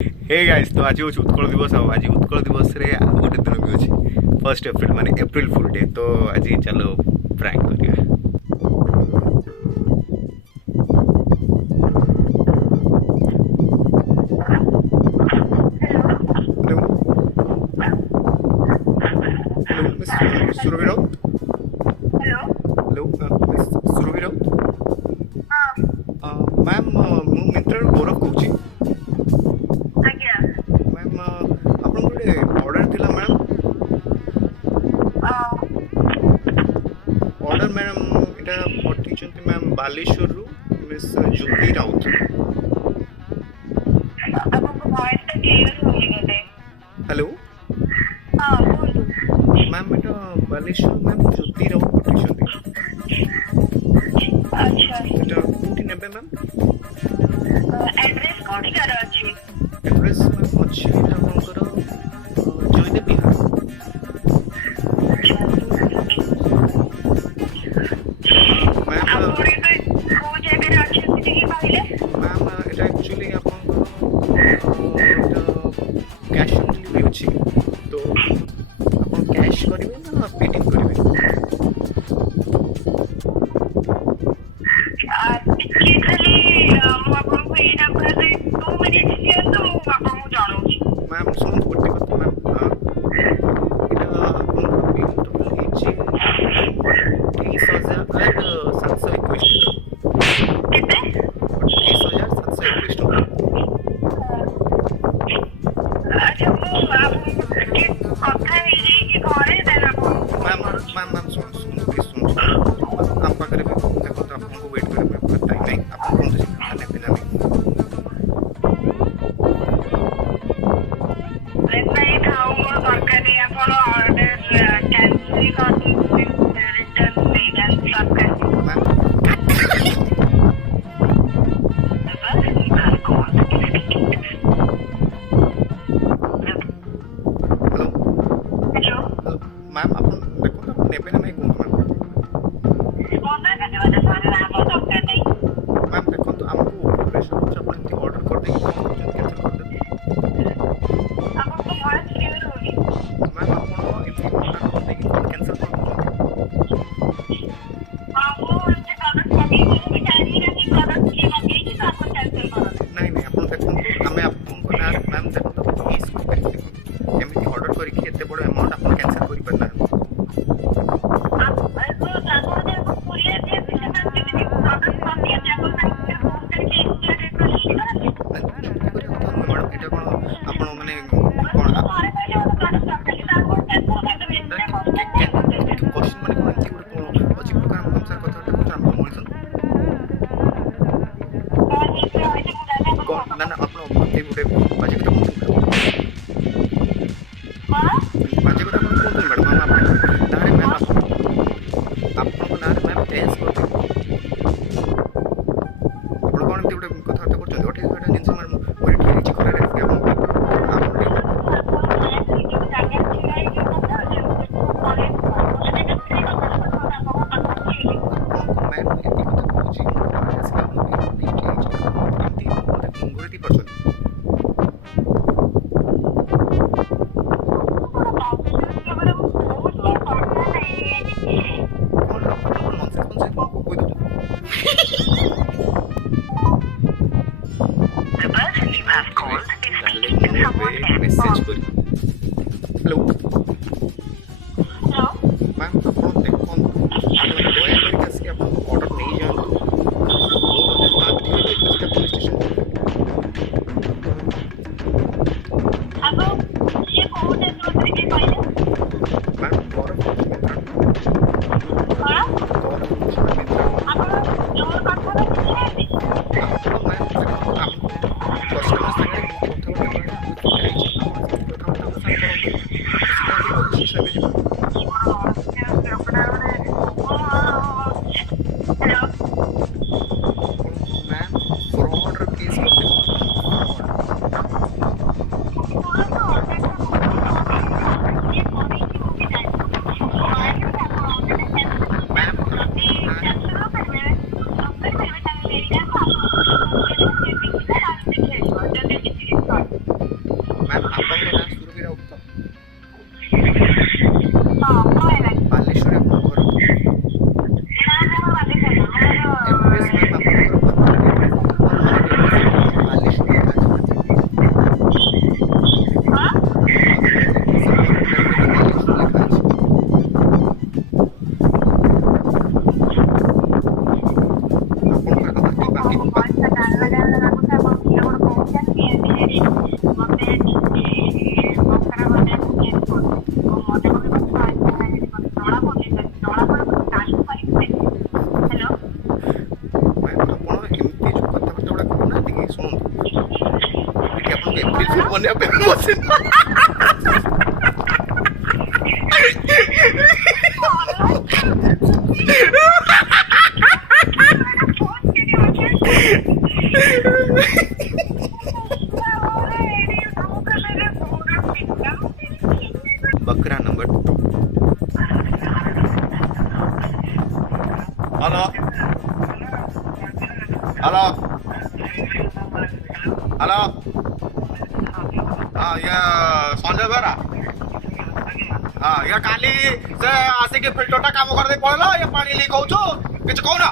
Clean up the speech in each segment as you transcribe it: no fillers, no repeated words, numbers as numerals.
Hey guys, तो आज हूँ उत्कल दिवस। आज उत्कल दिवस रे गोटे दिन भी अच्छी 1 एप्रिल माने एप्रिल फुल डे। तो आज चलो प्रैंक करिया। Hello hello miss Surabhi Raut. Hello. Hello miss Surabhi Raut. हाँ। मैम मु मित्र गौरव कहूँ। आज्ञा। मैम आपन गोटे ऑर्डर थिला मैम। ऑर्डर मैडम एटा पठिचंती मैम बालेश्वर रु मिस ज्योति राउत। आपको वॉइस टा क्लियर होनी बोले। हेलो हाँ बोलू। मैम एटा बालेश्वर मैम ज्योति राउत पठिचंती। अच्छा। एटा कोठी नेबे मैम। एड्रेस कोठी कर अछि। एड्रेस मैम अच्छी आपनकर जयदेव बिहार। मैम आप पूरी तो को जगह रे अछि से की कहले। मैम एटा एक्चुअली आपनकर कैश ऑन डिलीवरी अछि। तो आपन कैश करिवे ना पेटीएम करिवे। टिके खाली मु आपन को ए नंबर रे 2 मिनिट दियो तो मु आपन को जानो। मैम सुन गोटे कथा मैम एटा आपनकर बिल टोटल हेछि 28,721 केते? टका। 28,721 टका। अच्छा मु आपन को टिके कथा हे रे कि घरे देना आपन मैम मैम मैम सुन सुन प्लीज सुन आप पाखरे भी देखो तो आपको वेट करे मैं टाइम नहीं आप कौन से खाने पीना नहीं। नहीं खाओ मोर दरकार नहीं आपन ऑर्डर कैंसिल कर दो रिटर्न पे कैंसिल कर दो। Ma'am hello hello. Hello ma'am अपन देखो तो अपन नेबे ना नहीं कौन मैम। ऑर्डर करने वाले सारे आपको दरकार नहीं। मैम देखो तो हमको प्रेशर कुछ अपन की ऑर्डर कर देंगे तो कैंसिल कर देंगे। आपको वॉइस क्लियर होगी। मैम अपन इतनी ऑर्डर कर देंगे तो कैंसिल कर देंगे। हाँ वो इससे प्रोडक्ट कभी भी चाहिए ना कि प्रोडक्ट की लगी कि आपको कैंसिल करो। नहीं नहीं अपन देखो तो हमें आपको ना मैम देखो तो 20 एमती ऑर्डर करके एते बड़ अमाउंट अपन कैंसिल करि परना। आप को जानो दे को कुरियर दे से ना कि प्रोडक्ट कम दिया जाए को फोन करके इंस्टेंट मैडम एटा कोन आपण माने कोन हमारे पहले वाला प्रोडक्ट आपके साथ वो कैंसिल कर दो इसमें क्वेश्चन माने कोन एंती कोन अजीब प्रकार हम सर कथा कुछ हम मनिसन कोन ना आपण एते गुटे बाजे कथा बाजे कथा कोन मैडम हम आपण नारे मैम आपण को नारे मैम टेंस कर आपण कोन एंती गुटे कथा करछन ओटे एटा जिंस मैडम मोर ठीक अछि करे रे मैम एती कथा कहूची आस का नहीं ठीक अछि एंती मोर गुरती परछन कोन आपण नॉनसेंस कोन से कोई दो The person you have called is speaking to someone else. Message करी। Hello Hello? मैम आपण देखन दया करके आसी आपण ऑर्डर नहीं जानतो मो बोले बाध्य होई किछटा पुलिस स्टेशन अब ये कौन है दूसरे के पहले? मैम गौरव कुछ मित्र हाँ? गौरव कुछ मित्र अब जोर कथा है तो मैम देखो हमको कस्टमर संगे कथा होता है। ଆପଣଙ୍କ ନାଁ ସୁରଭି ରାଉତ ତ? ହଁ କହିଲା ବାଲେଶ୍ୱରରେ ଆପଣଙ୍କ ଘର? ନା ଏମ୍ପ୍ରେସ୍ ମ୍ୟାମ୍ ଆପଣଙ୍କର ବର୍ତ୍ତମାନ ବାଲେଶ୍ୱର ଲେଖା ଅଛି ନା? ଆପଣଙ୍କ ଲୋକେସନ୍ କହିବେ ତ ବାଲେଶ୍ୱର ଲେଖା ଅଛି। ଆପଣ ଏମିତି ଯୋଉ କଥାବାର୍ତ୍ତା ଗୁଡ଼ା କରୁନାହାନ୍ତି କି, ଶୁଣନ୍ତୁ ଏଠି ଆପଣଙ୍କୁ ଏପ୍ରିଲ ଫୁଲ୍ ବନେଇବା ପାଇଁ ବସିନି। बकरा नंबर 2। हेलो हेलो हेलो, हाँ ये संजय बेरा, हाँ ये काली से आसिक फिल्टरटा काम कर दे पड़ेला, ये पानी लीक हो किछ कहू ना,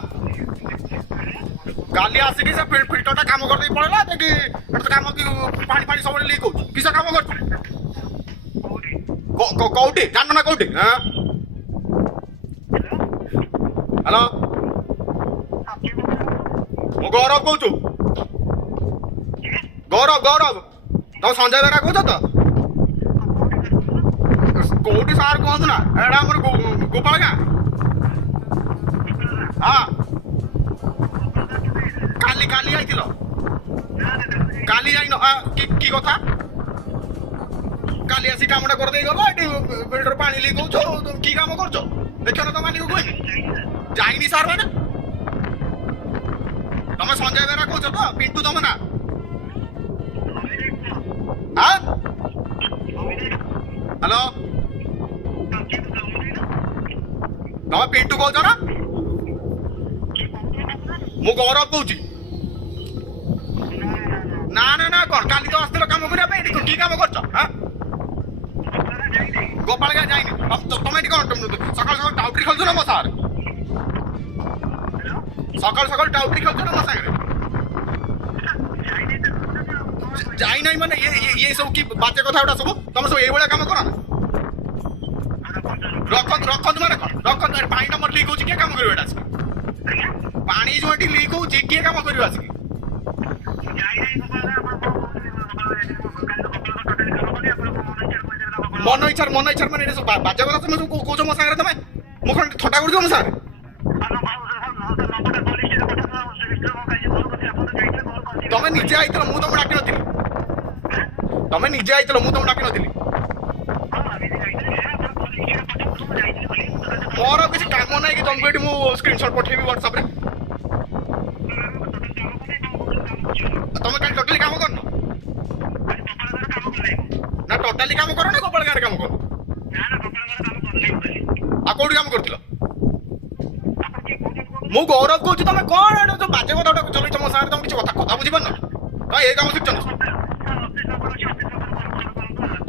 काली आसिक से फिल्टरटा काम कर दे पड़ेला देखि एत काम कि पानी पानी सब लीक हो किस काम कर कोउटी जान ना कोउटी। हां हेलो मु गौरव कहू गौरव गौरव तुम संजय बेरा कह तो कोउटी सार कहतु ना एडा हमर गोपाल गाँ। हाँ काली काली आइथिल काली जाइन की कथा काली आसी कामटा कर दे गलो एटी बिल्डर पानी लीक होछो तुम की काम करछो देखो ना तो मालिक को जाइनी सार माने तुम संजय बेरा कहछ तो पिंटू तुम ना। हाँ हेलो तुम पिंटू कहछ ना मु गौरव कहूँ ना ना ना कौन काली तो आसथिल काम करने की काम कर गोपाल गाँ जाइनि तुम ये कौन सकाल सकाल टाउट्री खेलु ना मो सार सकाल सकाल टाउट्री खेलु ना मो सागर जाई नहीं माने ये सब की बाजे कथा उड़ा सब तुम सब ये काम कर ना रखत माने कौन रखत पानी नंबर लीक हो काम कर पानी जो ये लीक हो काम कर मन इच्छा माने बाजा कथा तुम सब कौच मो सागर तुम मुझे थटा कर मो सागर तुम निजे आई मुझे तुम डाक नी तुम निजे आई मुझे तुम डाक नी मोर किसी काम ना कि तुमको ये मुझे स्क्रीनशॉट पठेबी व्हाट्सएप रे तुम कहीं टोटली काम कर ना टोटाली काम कर ना गोपाल गाँव काम कर कौटी काम कर मु गौरव कहूँ तुम कौन जो बाजे कथा चल मो सागर तुम किसी कथा बुझी पार ना ये काम शिखन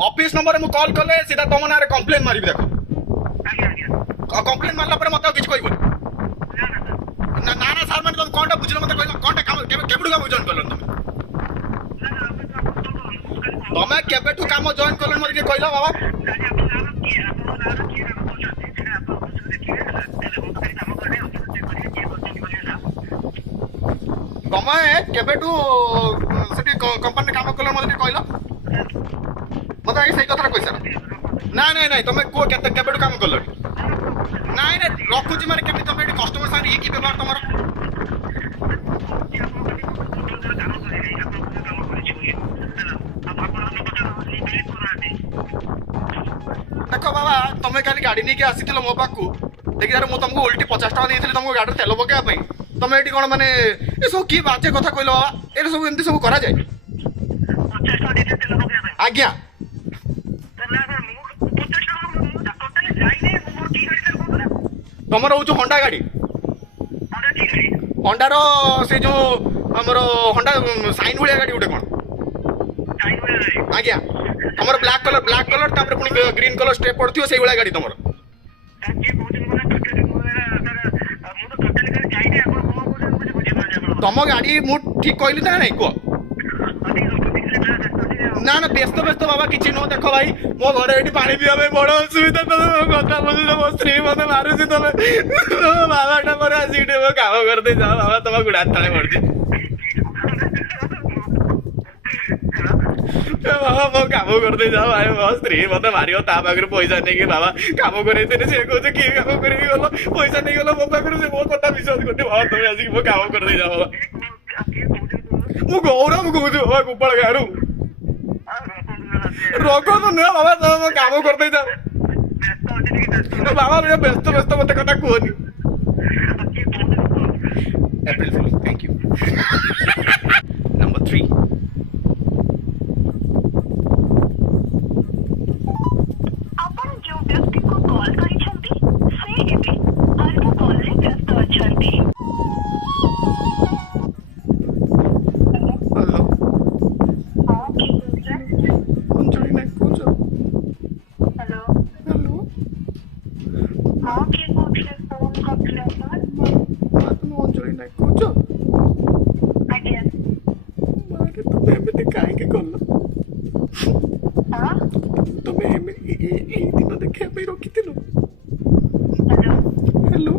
ऑफिस नंबर मु कॉल कले सीधा तुम ना कंप्लेन मारी देख कंप्लेन मारला पर मत किसी कहबो ना ना ना सर मैंने तुम कौन बुझल मत कहल कौन काम केबडू काम जॉइन करलन तुम केबेठू काम जॉइन करलन मत कहल बाबा तुम केबेठू सेठी कंपनी काम करलन मत कहल मत सही कथा कह सर ना नहीं नहीं तुम को केबेठू काम करल नाई ना रखुची माने केमी तुम ये कस्टमर साथ ये व्यवहार तुम देख बाबा तुम खाली गाड़ी नहीं आसी मो पाक देखी यार मुझे तुमको उल्टी 50 टका दी तुमको गाड़ी तेल पकड़ा तुम ये कौन मैंने ये सब कि बाजे कथा कहल बाबा ये सब एमती सब करा जाए आज्ञा तुमर हूँ होंडा गाड़ी होंडार से जो आमर होंडा साइन भाया गाड़ी गोटे कौन आज्ञा तमर ब्लैक कलर तापर पुनी ग्रीन कलर स्ट्रेप पड़थियो सेही वाला गाड़ी तमर तम गाड़ी मु ठीक कहली ना नहीं को ना ना व्यस्त व्यस्त बाबा किसी नो देखो भाई मो घर एठी पानी पिया में बड़ असुविधा तो कथा बोल मो स्त्री मते मारुची तमे बाबा टा पर आसीटे मो काम करते जाओ बाबा तम गुडा तळे पड़जी बाबा मो काम करते जाओ भाई मो स्त्री मते मारियो ता पाखर पैसा नै कि बाबा काम करे तेने से को कि काम करे गलो पैसा नै गलो मो पाखर से मो कथा विश्वास करते बाबा तमे आसी मो काम करते जाओ बाबा मो गौरव को बाबा गोपाल गारू रोको तो ना बाबा तो काम करते जाओ बाबा मेरा व्यस्त व्यस्त मत कथा कहनी अप्रैल फूल थैंक यू नंबर 3 ଆପଣ ଯେଉଁ ବ୍ୟକ୍ତିଙ୍କୁ କଲ୍ କରିଛନ୍ତି ସେ ଏବେ ଅନ୍ୟ କଲ୍ରେ ବ୍ୟସ୍ତ ଅଛନ୍ତି। हेलो ହଁ କିଏ କହୁଥିଲେ? अंजलि नायक कौच ହ୍ୟାଲୋ हेलो ହଁ କିଏ କହୁଥିଲେ? ଫୋନ୍ କରିଥିଲେ ଆପଣ? तुम अंजलि नायक कौच ଆଜ୍ଞା मारे तुम एमती काहे कल ହଁ तुम एई दिन देखा पे रखिथिलो ହ୍ୟାଲୋ हेलो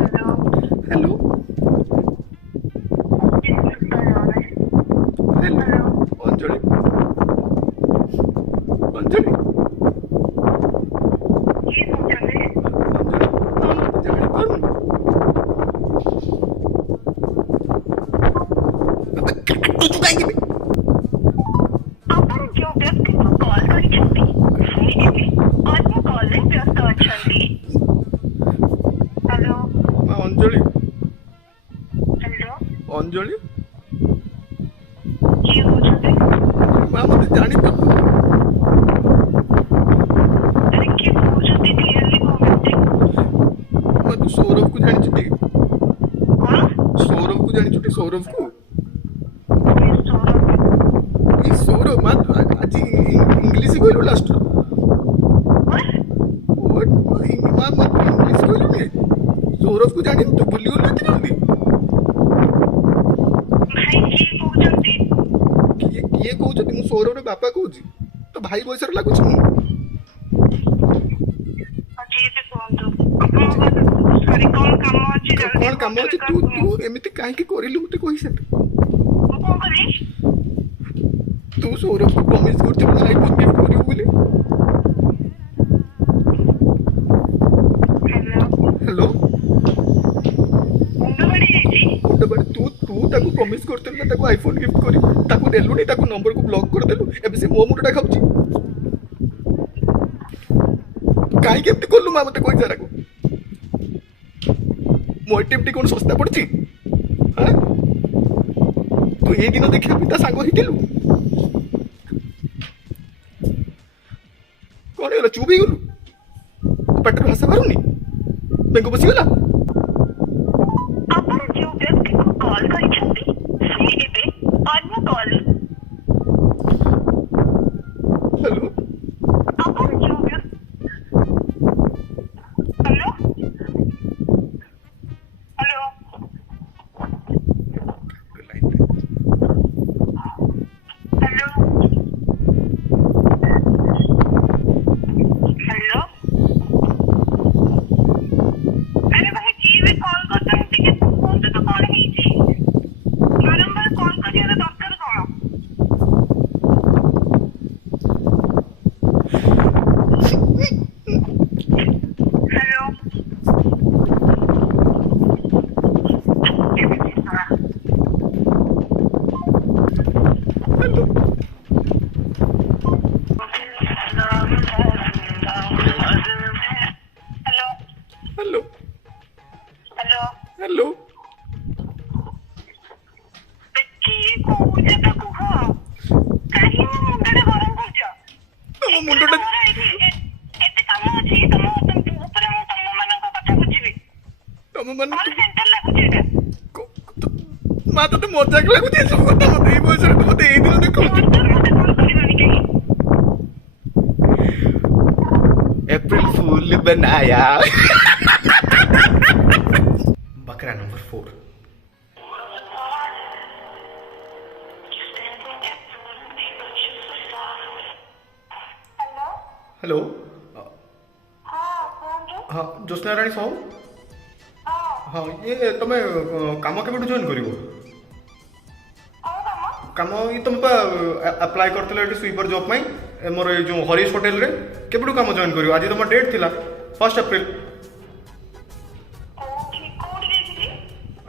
ହ୍ୟାଲୋ हेलो କିଏ କହୁଥିଲେ? हेलो अंजलि अंजलि କିଏ କହୁଛନ୍ତି? अंजलि जानी पानु तू काहे की ଆପଣ ଯେଉଁ ବ୍ୟକ୍ତିଙ୍କୁ କଲ୍ କରିଛନ୍ତି ସେ ଏବେ ଅନ୍ୟ କଲ୍ରେ ବ୍ୟସ୍ତ ଅଛନ୍ତି। ହ୍ୟାଲୋ अंजलि ହ୍ୟାଲୋ अंजलि କିଏ କହୁଛନ୍ତି? मां मते जानी पानु ଆରେ କିଏ କହୁଛନ୍ତି କ୍ଲିୟରଲି କହୁନାହାନ୍ତି। मैं तू सौरभ को जानी छुटी କଣ? सौरभ को जानी छुटी सौरभ को ଏ ସୌରଭ ये सौरभ मां आज इंग्लिश कहलो लास्ट what? व्हाट मां मत इंग्लिश कहलो ने सौरभ को जानी तो भूली गलो इतनी जल्दी ଭାଇ କିଏ କହୁଛନ୍ତି? किए कहउछ मु सौरभ रे बापा कहउची तो भाई बयस रे लागुछ मु କିଏ ବି କୁହନ୍ତୁ ଆପଣଙ୍କ ସରି କଣ କାମ ଅଛି ଜଲ୍ଦି कौन काम अछि तू तू एमिति काहे की करिलु मते कहि से ମୁଁ କଣ କଲି? तू सौरभ को प्रॉमिस करते ना आईफोन गिफ्ट करियो बोली ହ୍ୟାଲୋ हेलो ମୁଣ୍ଡ ବାଡ଼ି ଯାଇଛି? कोटा बड़ तू तू ताको प्रॉमिस करते ना ताको आईफोन गिफ्ट करी ताको देलुनी ताको नंबर को ब्लॉक कर देलु एबे से मो मुंडा खाउची काहे केमति कोल्लु मा मते कोइ जरा को मो टिप्टी कोन सस्ता पड़ची हां तू ए दिन देखि पिता सांग हितिलु कोन होला चुबी गलु पटर भाषा मारुनी बेंको बसी गला ଆପଣ ଯେଉଁ ବ୍ୟକ୍ତିଙ୍କୁ କଲ୍ କରିଛନ୍ତି ସେ ଏବେ ଅନ୍ୟ କଲ୍ हेलो ଆପଣ ଯେଉଁ ହ୍ୟାଲୋ ହ୍ୟାଲୋ ହ୍ୟାଲୋ ହ୍ୟାଲୋ ଆରେ ଭାଇ କିଏ ବି କଲ୍ କରୁଛନ୍ତି ଟିକେ କୁହନ୍ତୁ ତ କଣ ହେଇଛି ବାରମ୍ବାର କଲ୍ କରିବାର ଦରକାର କଣ? Hello hello hello hello hello hello କିଏ କହୁଛ ତ କୁହ କାହିଁ ମୋ ମୁଣ୍ଡଟା ଗରମ କରୁଛ? ତମ ମୁଣ୍ଡଟା ମୋର ଏଠି ଏତେ କାମ ଅଛି ତମ ଉପରେ ମୁଁ ତମମାନଙ୍କ କଥା ବୁଝିବି। ତମ ମାନେ କଲ୍ ସେଣ୍ଟର ଲାଗୁଛି ଏଇଟା। ମା ତତେ ମଜାକ ଲାଗୁଛି ଏସବୁ କଥା ମତେ ଏଇ ବୟସରେ ତୁ ମତେ ଏଇ ଦିନ ଦେଖାଉଛୁ ମତେ କଲ୍ କରିବନି बनाया बकरा नंबर 4 हेलो हेलो हाँ कुहतु हाँ ज्योत्स्ना राणी साहू हाँ हाँ ये तुम काम केबेठु जॉइन करिवो कौन काम काम ये तुम अप्लाई करथिलो एटी स्वीपर जॉब पई मोर ये जो हरीश होटल रे केबेठु काम जॉइन करिवो आज तुम डेट थिला 1 अप्रैल कोड देखी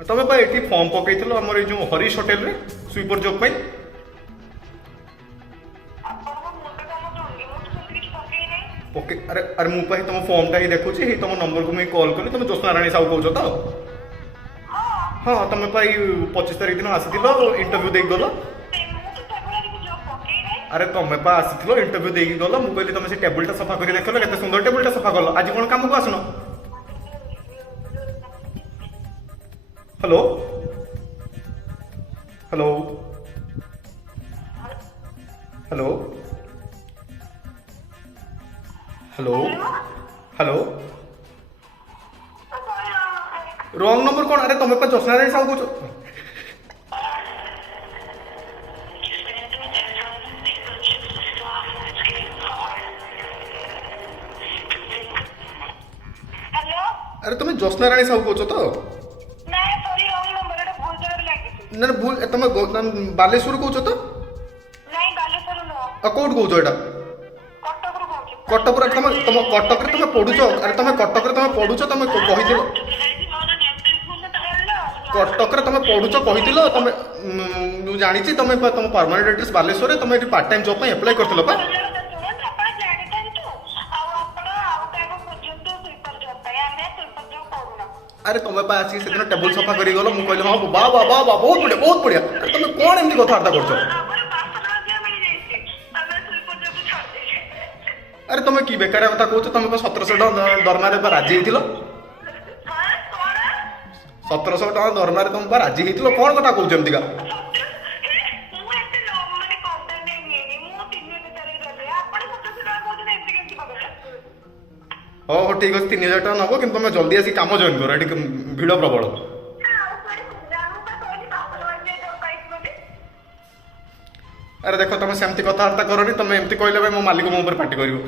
तुम पा एटी फॉर्म पकईथिलो हमर ये जो हरीश होटल रे स्वीपर जॉब पई ଆପଣଙ୍କ ମୁଣ୍ଡ କାମ କରୁନି ମୁଁ ତ ସେମିତି କିଛି ପକେଇ ନାହିଁ ओके अरे अरे मु पाही तुम फॉर्म टा ही देखुची ही तुम नंबर को मैं कॉल कली तुम ज्योत्स्ना राणी साहू कहूछ तो ହଁ हाँ तुम पाही 25 तारिख दिन आसीथिलो इंटरव्यू देई गलो ମୁଁ ତ ସେଭଳିଆ କିଛି ଜବ୍ ପକେଇ ନାହିଁ अरे तुम पा आसीथिलो इंटरव्यू देई गलो मु कहली तुम से टेबल टा सफा करी देखलो केते सुंदर टेबल टा सफा कलो आज कोन काम को आसनो hello hello hello hello hello wrong number कौन अरे तुम पा ज्योत्स्ना राणी साहू कहूछ ହ୍ୟାଲୋ अरे तुम ज्योत्स्ना राणी साहू कहूछ तो ନାଇଁ ସରି ରଙ୍ଗ ନମ୍ବର ଏଟା ଭୁଲ ଜାଗାରେ ଲାଗିଛି ना भूल तुम बालेश्वर कहूछ तो ନାଇଁ ବାଲେଶ୍ୱର ନୁହଁ कौट कहूछ एटा କଟକରୁ କହୁଛି कटक तुम तुम कटक तुम पढ़ुच अरे तुम कटक तुम पढ़ुच तुम कही कटक तुम पढ़ुच कही तुम जो जानी तुम तुम परमानेंट एड्रेस बालेश्वर तुम ये पार्ट टाइम जॉब अप्लाई करथिलो पा ଆପଣ ଜାଣିଥାନ୍ତୁ ଆଉ ଆପଣ ଆଉ କାହାକୁ ଖୋଜନ୍ତୁ ସୁଇପର ଜବ୍ ପାଇଁ ଆମେ ସୁଇପର ଜବ୍ କରୁନା अरे तुम पा आसी से दिन टेबल सफा करी गलो मु कहली हां वाह वाह वाह वाह बहुत बढ़िया अरे तुम कौन एमती कथबार्ता करछ ଆମର ବାସନ ମାଜିବା ମିଳିଯାଇଛି ଆମେ ସୁଇପର ଜବ୍ ଛାଡ଼ି ଦେଇଛେ अरे तुम की बेकार कथा कहूछ तुम 1700 टका दरमारे पा राजी हेतिलो ହଁ କଣ 1700 टका दरमारे तुम पा राजी हेतिलो कौन कथा कहूछ एमती का ମୁଁ ଏତେ ମାନେ କମ୍ପ୍ଲେନ୍ ନିଏନି ମୁଁ 3 ଭିତରେ ଗଲେ ଆପଣ 700 ଟଙ୍କା କହୁଛନ୍ତି ଏମିତି କେମିତି କହିଲେ हो हो ठीक अच्छे 3000 टका नब कि तुम जल्दी आसी काम जॉइन कर ये भिड़ प्रबल ଆଉ କୁଆଡ଼େ ଜାଣୁ ତା କହିଲି ବାସନ ମାଜିବା ଜବ୍ ପାଇଛି ବୋଲି अरे देख तुम सेमती कथबार्ता करनी तुम एमती कहले मो मालिक मो ऊपर पार्टी करिवो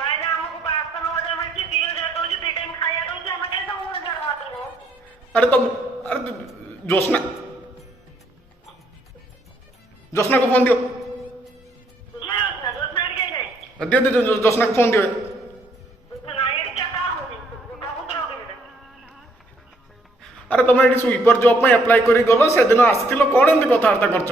ଭାଇନା ଆମକୁ ବାସନ ମଜା ମିଳିଛି 2000 ଦଉଛି 2 ଟାଇମ୍ ଖାଇବା ଦଉଛି ଆମେ କାହିଁ ତମକୁ 1000 ମାତ୍ର ଦଉ अरे तुम अरे ज्योत्स्ना ज्योत्स्ना को फोन दियो दियो दियो ज्योत्स्ना को फोन दियो अरे तुम ये स्वीपर जॉब में अप्लाई करी गलो से दिन आसी कौन एमती कथबार्ता करछ